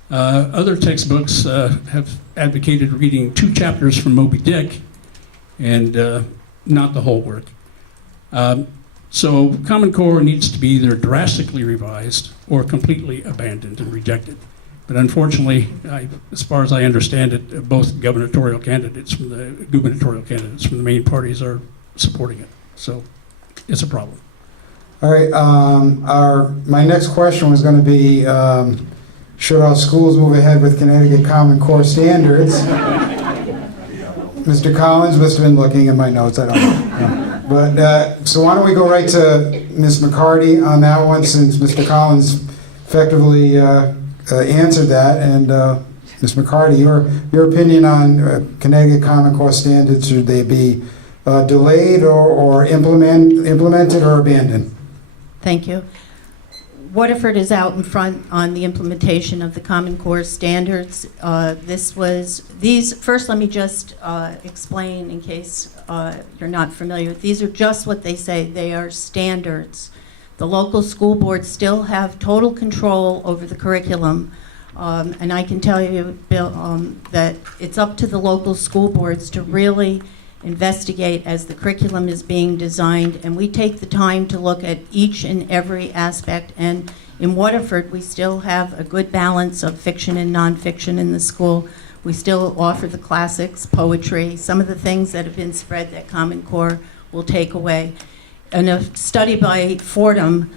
Other textbooks have advocated reading 2 chapters from Moby Dick and not the whole work. So Common Core needs to be either drastically revised or completely abandoned and rejected. But unfortunately, as far as I understand it, both gubernatorial candidates from the main parties are supporting it. So it's a problem. All right, my next question was going to be, should our schools move ahead with Connecticut Common Core standards? Mr. Collins must have been looking at my notes, I don't know. But, so why don't we go right to Ms. McCarty on that one, since Mr. Collins effectively answered that. And Ms. McCarty, your opinion on Connecticut Common Core standards, should they be delayed or implemented or abandoned? Thank you. Waterford is out in front on the implementation of the Common Core standards. First let me just explain in case you're not familiar. These are just what they say. They are standards. The local school boards still have total control over the curriculum. And I can tell you, Bill, that it's up to the local school boards to really investigate as the curriculum is being designed, and we take the time to look at each and every aspect. And in Waterford, we still have a good balance of fiction and nonfiction in the school. We still offer the classics, poetry, some of the things that have been spread that Common Core will take away. In a study by Fordham,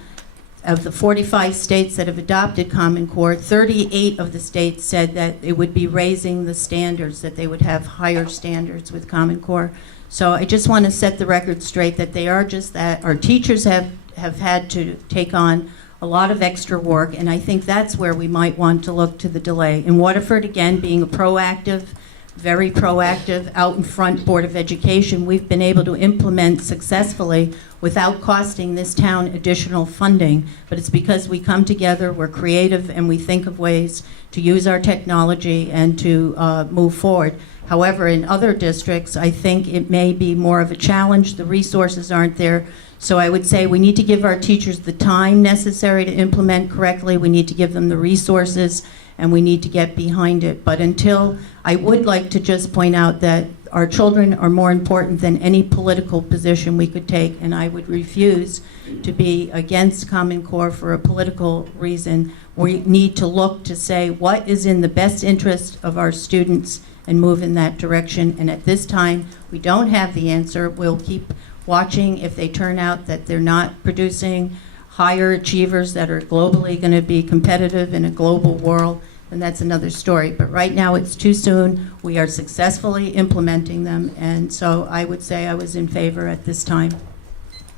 of the 45 states that have adopted Common Core, 38 of the states said that it would be raising the standards, that they would have higher standards with Common Core. So I just want to set the record straight that they are just that. Our teachers have had to take on a lot of extra work, and I think that's where we might want to look to the delay. In Waterford, again, being a proactive, very proactive, out in front Board of Education, we've been able to implement successfully without costing this town additional funding. But it's because we come together, we're creative, and we think of ways to use our technology and to move forward. However, in other districts, I think it may be more of a challenge. The resources aren't there. So I would say we need to give our teachers the time necessary to implement correctly. We need to give them the resources, and we need to get behind it. But until, I would like to just point out that our children are more important than any political position we could take, and I would refuse to be against Common Core for a political reason. We need to look to say what is in the best interest of our students and move in that direction. And at this time, we don't have the answer. We'll keep watching. If they turn out that they're not producing higher achievers that are globally going to be competitive in a global world, then that's another story. But right now, it's too soon. We are successfully implementing them, and so I would say I was in favor at this time.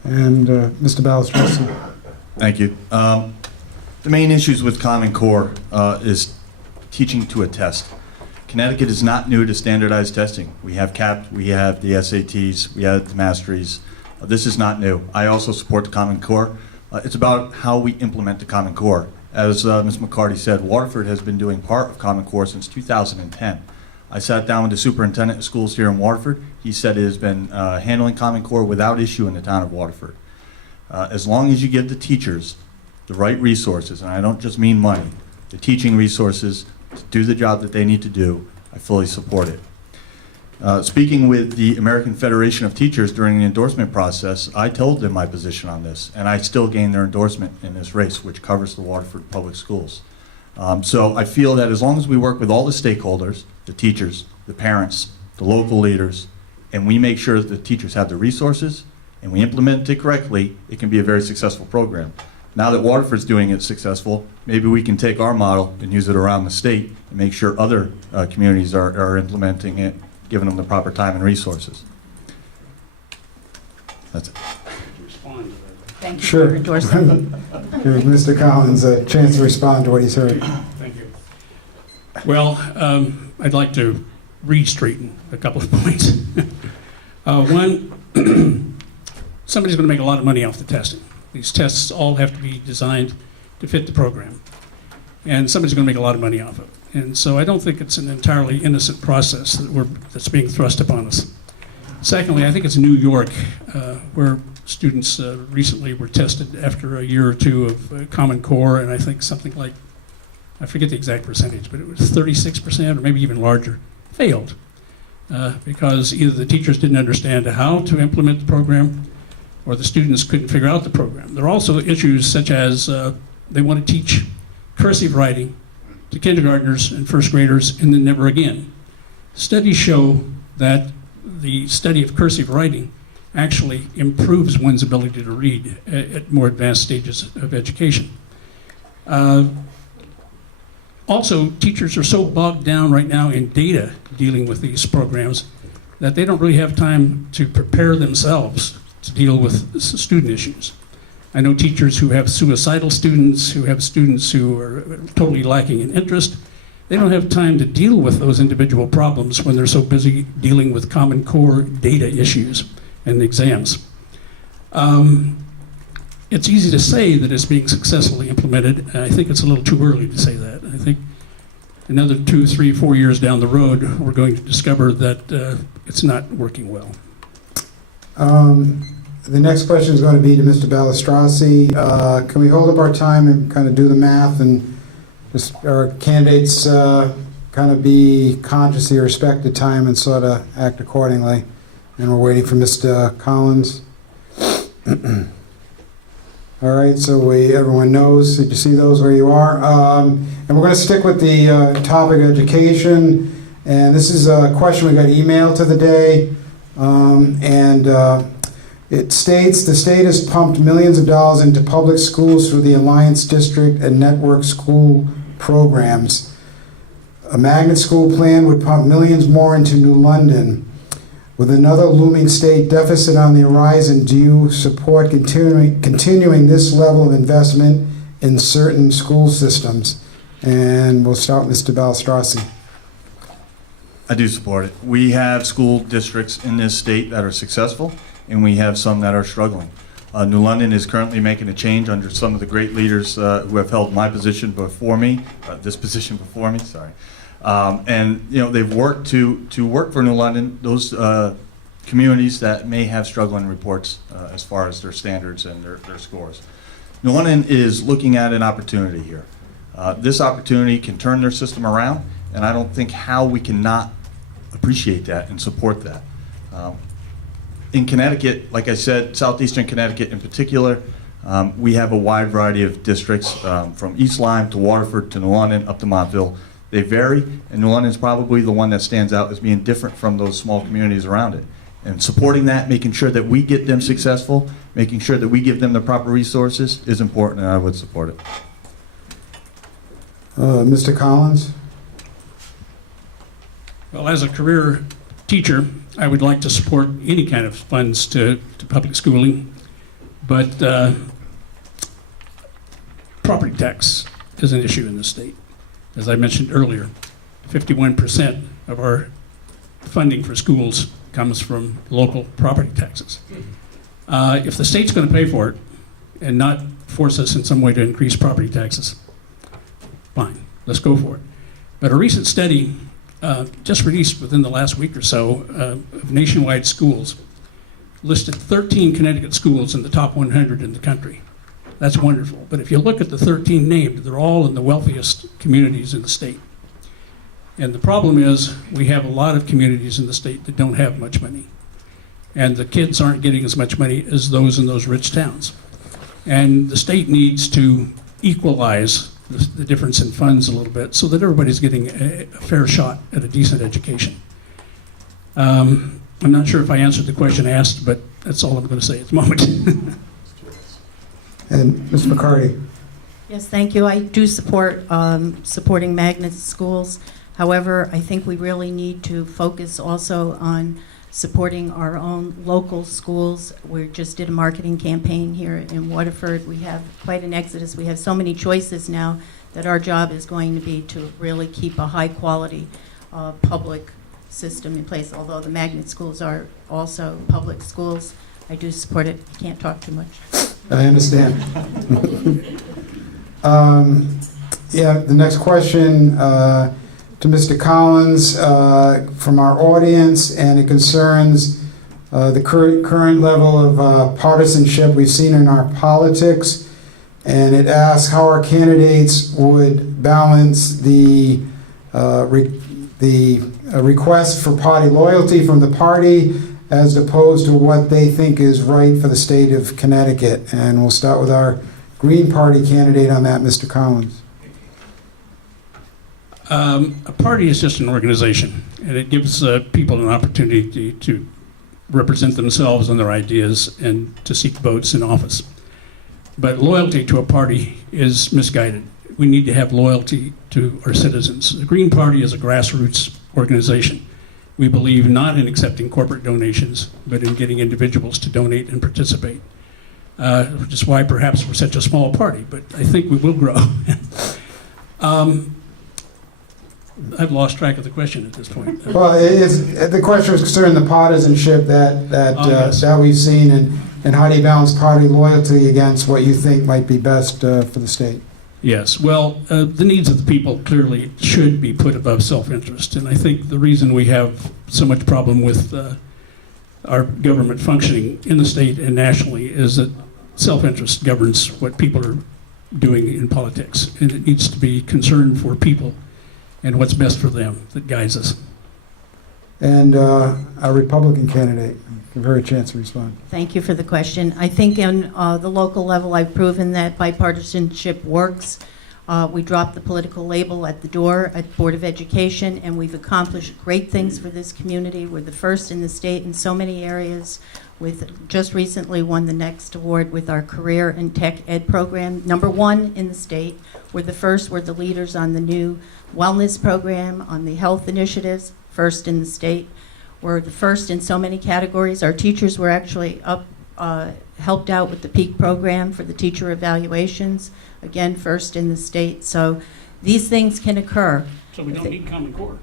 And Mr. Balistrossi. Thank you. The main issues with Common Core is teaching to a test. Connecticut is not new to standardized testing. We have CAP, we have the SATs, we have the Masteries. This is not new. I also support the Common Core. It's about how we implement the Common Core. As Ms. McCarty said, Waterford has been doing part of Common Core since 2010. I sat down with the superintendent of schools here in Waterford. He said it has been handling Common Core without issue in the town of Waterford. As long as you give the teachers the right resources, and I don't just mean money, the teaching resources to do the job that they need to do, I fully support it. Speaking with the American Federation of Teachers during the endorsement process, I told them my position on this, and I still gained their endorsement in this race, which covers the Waterford Public Schools. So I feel that as long as we work with all the stakeholders, the teachers, the parents, the local leaders, and we make sure that the teachers have the resources, and we implement it correctly, it can be a very successful program. Now that Waterford's doing it successful, maybe we can take our model and use it around the state and make sure other communities are implementing it, giving them the proper time and resources. That's it. Respond to that. Thank you Sure. for endorsing. Give Mr. Collins a chance to respond to what he's heard. Thank you. Well, I'd like to re-straighten a couple of points. One, somebody's going to make a lot of money off the testing. These tests all have to be designed to fit the program. And somebody's going to make a lot of money off of it. And so I don't think it's an entirely innocent process that's being thrust upon us. Secondly, I think it's New York, where students recently were tested after a year or two of Common Core, and I think something like, I forget the exact percentage, but it was 36% or maybe even larger, failed. Because either the teachers didn't understand how to implement the program, or the students couldn't figure out the program. There are also issues such as they want to teach cursive writing to kindergartners and first graders and then never again. Studies show that the study of cursive writing actually improves one's ability to read at more advanced stages of education. Also, teachers are so bogged down right now in data dealing with these programs that they don't really have time to prepare themselves to deal with student issues. I know teachers who have suicidal students, who have students who are totally lacking in interest. They don't have time to deal with those individual problems when they're so busy dealing with Common Core data issues and exams. It's easy to say that it's being successfully implemented, and I think it's a little too early to say that. I think another 2, 3, 4 years down the road, we're going to discover that it's not working well. The next question is going to be to Mr. Balistrossi. Can we hold up our time and kind of do the math and just our candidates kind of be conscious of your respected time and sort of act accordingly? And we're waiting for Mr. Collins. All right, so everyone knows. Did you see those where you are? And we're going to stick with the topic of education. And this is a question we got emailed to the day. It states the state has pumped millions of dollars into public schools through the Alliance District and Network School programs. A magnet school plan would pump millions more into New London. With another looming state deficit on the horizon, do you support continuing this level of investment in certain school systems? And we'll start with Mr. Balistrossi. I do support it. We have school districts in this state that are successful, and we have some that are struggling. New London is currently making a change under some of the great leaders who have held my position before me, this position before me, sorry. And you know, they've worked to work for New London, those communities that may have struggling reports as far as their standards and their scores. New London is looking at an opportunity here. This opportunity can turn their system around, and I don't think how we cannot appreciate that and support that. In Connecticut, like I said, southeastern Connecticut in particular, we have a wide variety of districts from East Lyme to Waterford to New London up to Montville. They vary, and New London is probably the one that stands out as being different from those small communities around it. And supporting that, making sure that we get them successful, making sure that we give them the proper resources is important, and I would support it. Mr. Collins? Well, as a career teacher, I would like to support any kind of funds to public schooling, but property tax is an issue in the state. As I mentioned earlier, 51% of our funding for schools comes from local property taxes. If the state's going to pay for it and not force us in some way to increase property taxes, fine, let's go for it. But a recent study just released within the last week or so of nationwide schools listed 13 Connecticut schools in the top 100 in the country. That's wonderful. But if you look at the 13 named, they're all in the wealthiest communities in the state. And the problem is we have a lot of communities in the state that don't have much money. And the kids aren't getting as much money as those in those rich towns. And the state needs to equalize the difference in funds a little bit so that everybody's getting a fair shot at a decent education. I'm not sure if I answered the question asked, but that's all I'm going to say at the moment. And Ms. McCarty? Yes, thank you. I do support supporting magnet schools. However, I think we really need to focus also on supporting our own local schools. We just did a marketing campaign here in Waterford. We have quite an exodus. We have so many choices now that our job is going to be to really keep a high quality public system in place. Although the magnet schools are also public schools, I do support it. I can't talk too much. I understand. Yeah, the next question to Mr. Collins from our audience, and it concerns the current level of partisanship we've seen in our politics, and it asks how our candidates would balance the request for party loyalty from the party as opposed to what they think is right for the state of Connecticut. And we'll start with our Green Party candidate on that, Mr. Collins. A party is just an organization, and it gives people an opportunity to represent themselves and their ideas and to seek votes in office. But loyalty to a party is misguided. We need to have loyalty to our citizens. The Green Party is a grassroots organization. We believe not in accepting corporate donations, but in getting individuals to donate and participate, which is why perhaps we're such a small party, but I think we will grow. I've lost track of the question at this point. Well, the question was concerning the partisanship Yes. that we've seen, and how do you balance party loyalty against what you think might be best for the state? Yes, well, the needs of the people clearly should be put above self-interest, and I think the reason we have so much problem with our government functioning in the state and nationally is that self-interest governs what people are doing in politics, and it needs to be concern for people and what's best for them that guides us. And our Republican candidate, give her a chance to respond. Thank you for the question. I think on the local level, I've proven that bipartisanship works. We dropped the political label at the door at Board of Education, and we've accomplished great things for this community. We're the first in the state in so many areas. With just recently won the next award with our career and tech ed program, #1 in the state. We're the first, we're the leaders on the new wellness program, on the health initiatives, first in the state. We're the first in so many categories. Our teachers were actually helped out with the PEAK program for the teacher evaluations, again, first in the state. So these things can occur. So we don't need Common Core.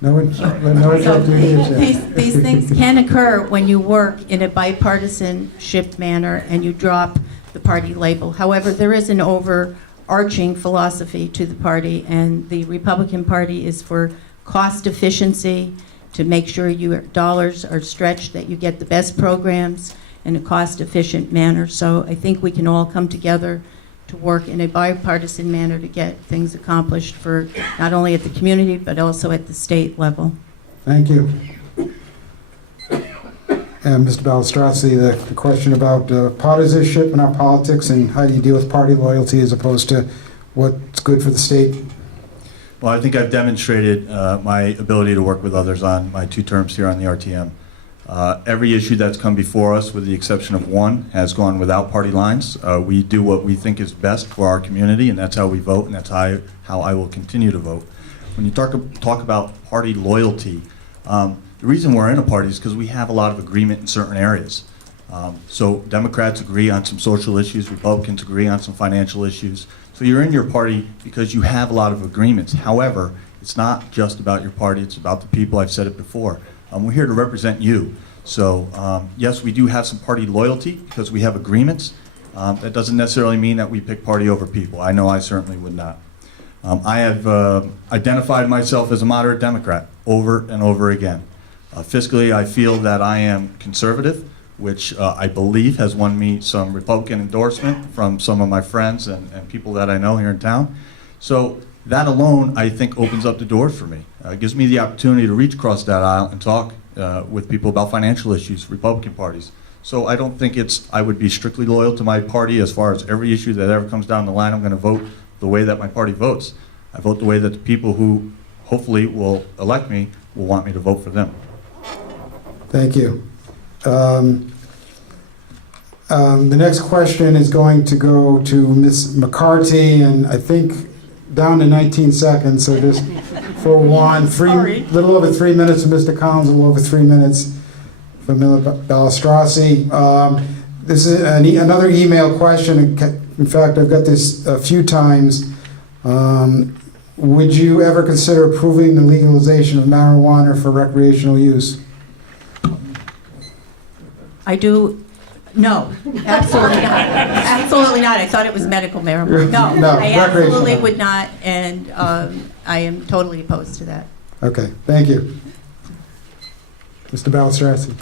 No These things can occur when you work in a bipartisanship manner and you drop the party label. However, there is an overarching philosophy to the party, and the Republican Party is for cost efficiency, to make sure your dollars are stretched, that you get the best programs in a cost-efficient manner. So I think we can all come together to work in a bipartisan manner to get things accomplished for not only at the community, but also at the state level. Thank you. And Mr. Balistrossi, the question about partisanship in our politics and how do you deal with party loyalty as opposed to what's good for the state? Well, I think I've demonstrated my ability to work with others on my 2 terms here on the RTM. Every issue that's come before us, with the exception of one, has gone without party lines. We do what we think is best for our community, and that's how we vote, and that's how I will continue to vote. When you talk about party loyalty, the reason we're in a party is because we have a lot of agreement in certain areas. So Democrats agree on some social issues, Republicans agree on some financial issues. So you're in your party because you have a lot of agreements. However, it's not just about your party, it's about the people. I've said it before. We're here to represent you. So yes, we do have some party loyalty because we have agreements. That doesn't necessarily mean that we pick party over people. I know I certainly would not. I have identified myself as a moderate Democrat over and over again. Fiscally, I feel that I am conservative, which I believe has won me some Republican endorsement from some of my friends and people that I know here in town. So that alone, I think, opens up the door for me. It gives me the opportunity to reach across that aisle and talk with people about financial issues, Republican parties. So I don't think I would be strictly loyal to my party as far as every issue that ever comes down the line. I'm going to vote the way that my party votes. I vote the way that the people who hopefully will elect me will want me to vote for them. Thank you. The next question is going to go to Ms. McCarty, and I think down to 19 seconds, so just for one, little over 3 minutes for Mr. Collins, a little over 3 minutes for Miller Balistrossi. This is another email question. In fact, I've got this a few times. Would you ever consider approving the legalization of marijuana for recreational use? I do, no, absolutely not. Absolutely not. I thought it was medical marijuana. No, No, I absolutely recreational. would not, and I am totally opposed to that. Okay, thank you. Mr. Balistrossi?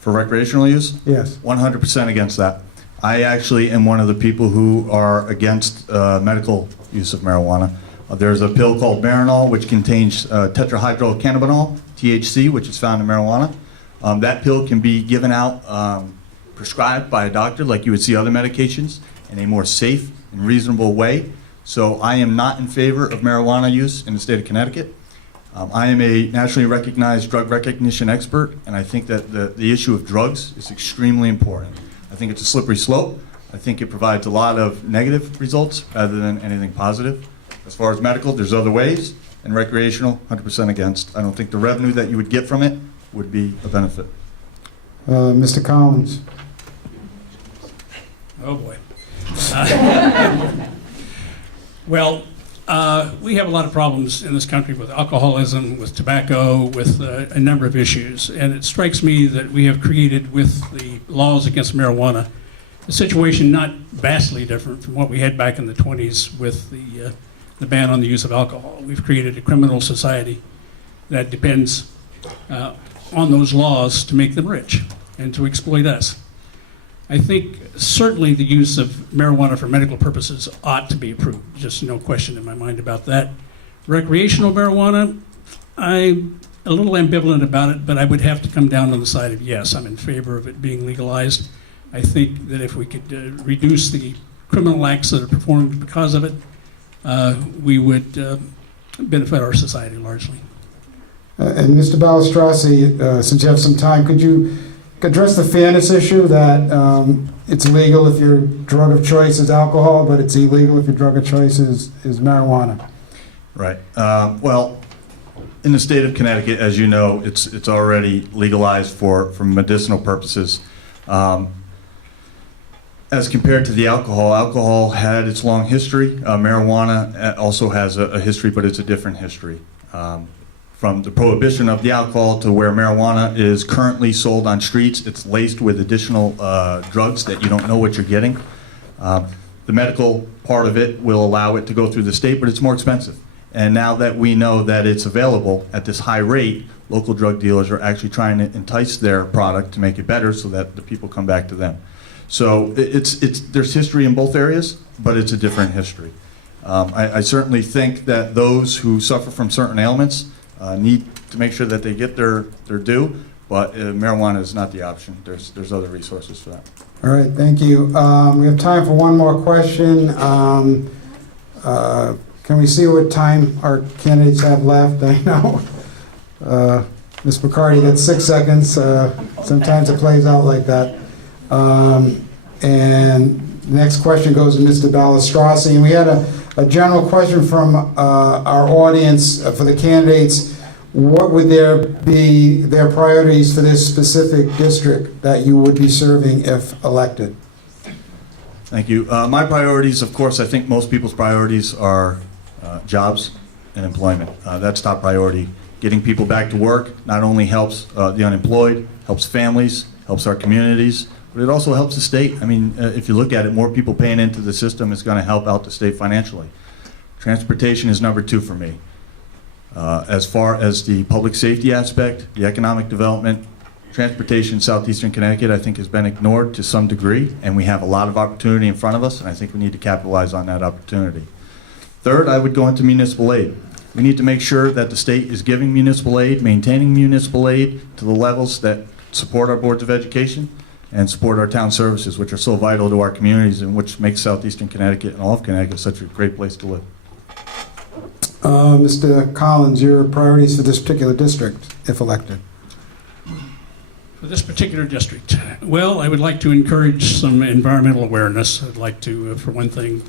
For recreational use? Yes. 100% against that. I actually am one of the people who are against medical use of marijuana. There's a pill called Marinol, which contains tetrahydrocannabinol, THC, which is found in marijuana. That pill can be given out, prescribed by a doctor like you would see other medications, in a more safe and reasonable way. So I am not in favor of marijuana use in the state of Connecticut. I am a nationally recognized drug recognition expert, and I think that the issue of drugs is extremely important. I think it's a slippery slope. I think it provides a lot of negative results rather than anything positive. As far as medical, there's other ways, and recreational, 100% against. I don't think the revenue that you would get from it would be a benefit. Mr. Collins? Oh, boy. Well, we have a lot of problems in this country with alcoholism, with tobacco, with a number of issues. And it strikes me that we have created, with the laws against marijuana, a situation not vastly different from what we had back in the 20s with the ban on the use of alcohol. We've created a criminal society that depends on those laws to make them rich and to exploit us. I think certainly the use of marijuana for medical purposes ought to be approved. Just no question in my mind about that. Recreational marijuana, I'm a little ambivalent about it, but I would have to come down on the side of yes, I'm in favor of it being legalized. I think that if we could reduce the criminal acts that are performed because of it, we would benefit our society largely. And Mr. Balistrossi, since you have some time, could you address the fairness issue that it's legal if your drug of choice is alcohol, but it's illegal if your drug of choice is marijuana? Right. Well, in the state of Connecticut, as you know, it's already legalized for medicinal purposes. As compared to the alcohol had its long history. Marijuana also has a history, but it's a different history. From the prohibition of the alcohol to where marijuana is currently sold on streets, it's laced with additional drugs that you don't know what you're getting. The medical part of it will allow it to go through the state, but it's more expensive. And now that we know that it's available at this high rate, local drug dealers are actually trying to entice their product to make it better so that the people come back to them. So there's history in both areas, but it's a different history. I certainly think that those who suffer from certain ailments need to make sure that they get their due, but marijuana is not the option. There's other resources for that. All right, thank you. We have time for one more question. Can we see what time our candidates have left? I know. Ms. McCarty, that's 6 seconds. Sometimes it plays out like that. And the next question goes to Mr. Balistrossi. And we had a general question from our audience for the candidates. What would be their priorities for this specific district that you would be serving if elected? Thank you. My priorities, of course, I think most people's priorities are jobs and employment. That's top priority. Getting people back to work not only helps the unemployed, helps families, helps our communities, but it also helps the state. I mean, if you look at it, more people paying into the system is going to help out the state financially. Transportation is number 2 for me. As far as the public safety aspect, the economic development, transportation in southeastern Connecticut, I think, has been ignored to some degree, and we have a lot of opportunity in front of us, and I think we need to capitalize on that opportunity. Third, I would go into municipal aid. We need to make sure that the state is giving municipal aid, maintaining municipal aid to the levels that support our boards of education and support our town services, which are so vital to our communities and which makes southeastern Connecticut and all of Connecticut such a great place to live. Mr. Collins, your priorities for this particular district, if elected? For this particular district, well, I would like to encourage some environmental awareness. I'd like to, for one thing,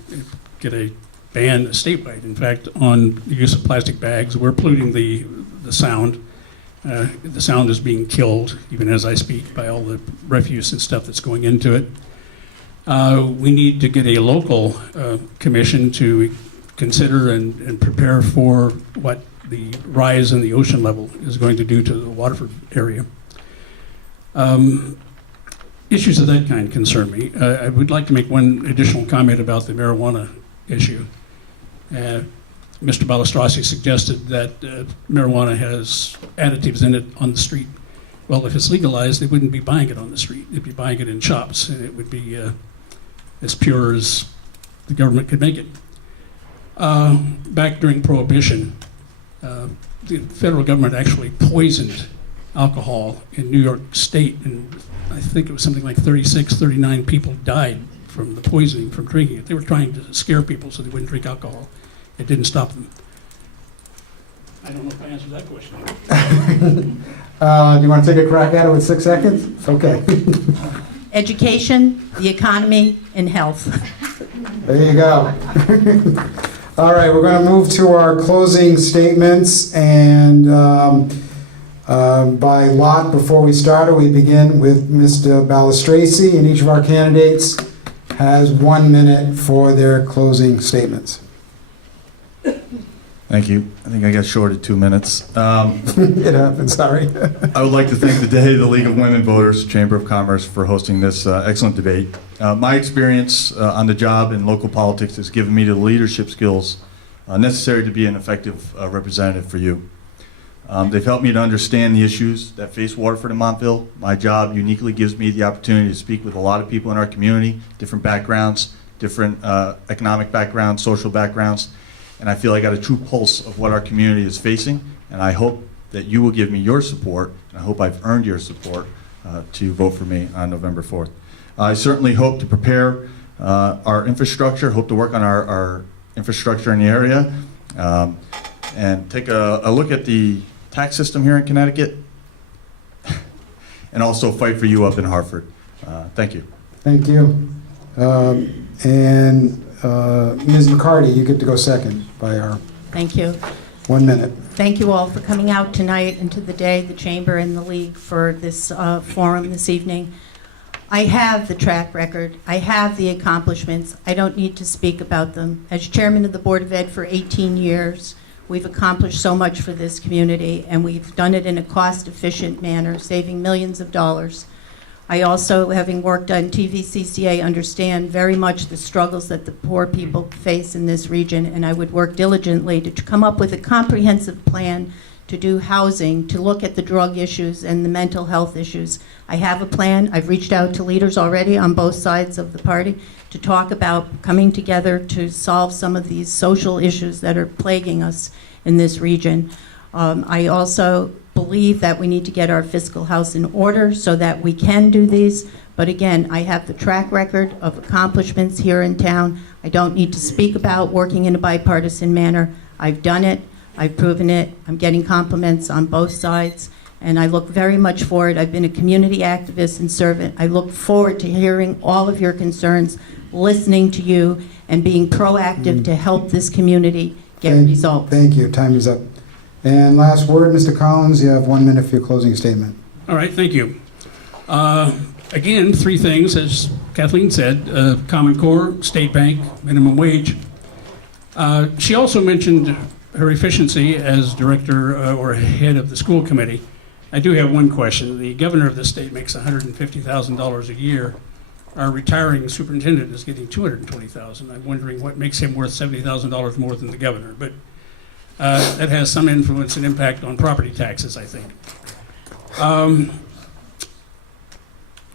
get a ban statewide, in fact, on the use of plastic bags. We're polluting the sound. The sound is being killed, even as I speak, by all the refuse and stuff that's going into it. We need to get a local commission to consider and prepare for what the rise in the ocean level is going to do to the Waterford area. Issues of that kind concern me. I would like to make one additional comment about the marijuana issue. Mr. Balistrossi suggested that marijuana has additives in it on the street. Well, if it's legalized, they wouldn't be buying it on the street. They'd be buying it in shops, and it would be as pure as the government could make it. Back during Prohibition, the federal government actually poisoned alcohol in New York State, and I think it was something like 39 people died from the poisoning from drinking it. They were trying to scare people so they wouldn't drink alcohol. It didn't stop them. I don't know if I answered that question. Do you want to take a crack at it with 6 seconds? Okay. Education, the economy, and health. There you go. All right, we're going to move to our closing statements, and by lot, before we start, we begin with Mr. Balistrossi, and each of our candidates has 1 minute for their closing statements. Thank you. I think I got shorted 2 minutes. It happens, sorry. I would like to thank the Day, the League of Women Voters, Chamber of Commerce for hosting this excellent debate. My experience on the job in local politics has given me the leadership skills necessary to be an effective representative for you. They've helped me to understand the issues that face Waterford and Montville. My job uniquely gives me the opportunity to speak with a lot of people in our community, different backgrounds, different economic backgrounds, social backgrounds, and I feel I got a true pulse of what our community is facing, and I hope that you will give me your support, and I hope I've earned your support to vote for me on November 4th. I certainly hope to prepare our infrastructure, hope to work on our infrastructure in the area, and take a look at the tax system here in Connecticut, and also fight for you up in Hartford. Thank you. Thank you. And Ms. McCarty, you get to go second by our Thank you. 1 minute. Thank you all for coming out tonight and to the Day, the Chamber, and the League for this forum this evening. I have the track record. I have the accomplishments. I don't need to speak about them. As chairman of the Board of Ed for 18 years, we've accomplished so much for this community, and we've done it in a cost-efficient manner, saving millions of dollars. I also, having worked on TVCCA, understand very much the struggles that the poor people face in this region, and I would work diligently to come up with a comprehensive plan to do housing, to look at the drug issues and the mental health issues. I have a plan. I've reached out to leaders already on both sides of the party to talk about coming together to solve some of these social issues that are plaguing us in this region. I also believe that we need to get our fiscal house in order so that we can do these. But again, I have the track record of accomplishments here in town. I don't need to speak about working in a bipartisan manner. I've done it. I've proven it. I'm getting compliments on both sides, and I look very much forward. I've been a community activist and servant. I look forward to hearing all of your concerns, listening to you, and being proactive to help this community get results. Thank you. Time is up. And last word, Mr. Collins, you have 1 minute for your closing statement. All right, thank you. Again, three things, as Kathleen said, Common Core, State Bank, minimum wage. She also mentioned her efficiency as director or head of the school committee. I do have one question. The governor of the state makes $150,000 a year. Our retiring superintendent is getting $220,000. I'm wondering what makes him worth $70,000 more than the governor. But that has some influence and impact on property taxes, I think.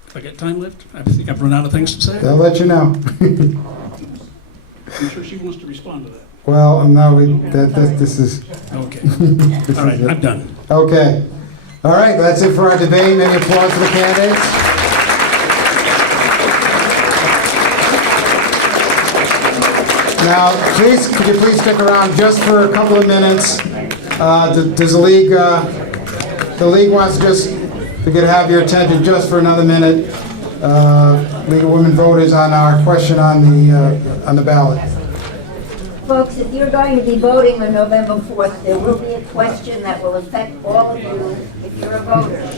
If I get time left, I think I've run out of things to say. They'll let you know. I'm sure she wants to respond to that. Well, no, this is, Okay. this All right, is it. I'm done. Okay. All right, that's it for our debate. Any applause for the candidates? Now, please, could you please stick around just for a couple of minutes? Does the league wants to just, if we could have your attention just for another minute. League of Women Voters on our question on the ballot. Folks, if you're going to be voting on November 4th, there will be a question that will affect all of you if you're a voter.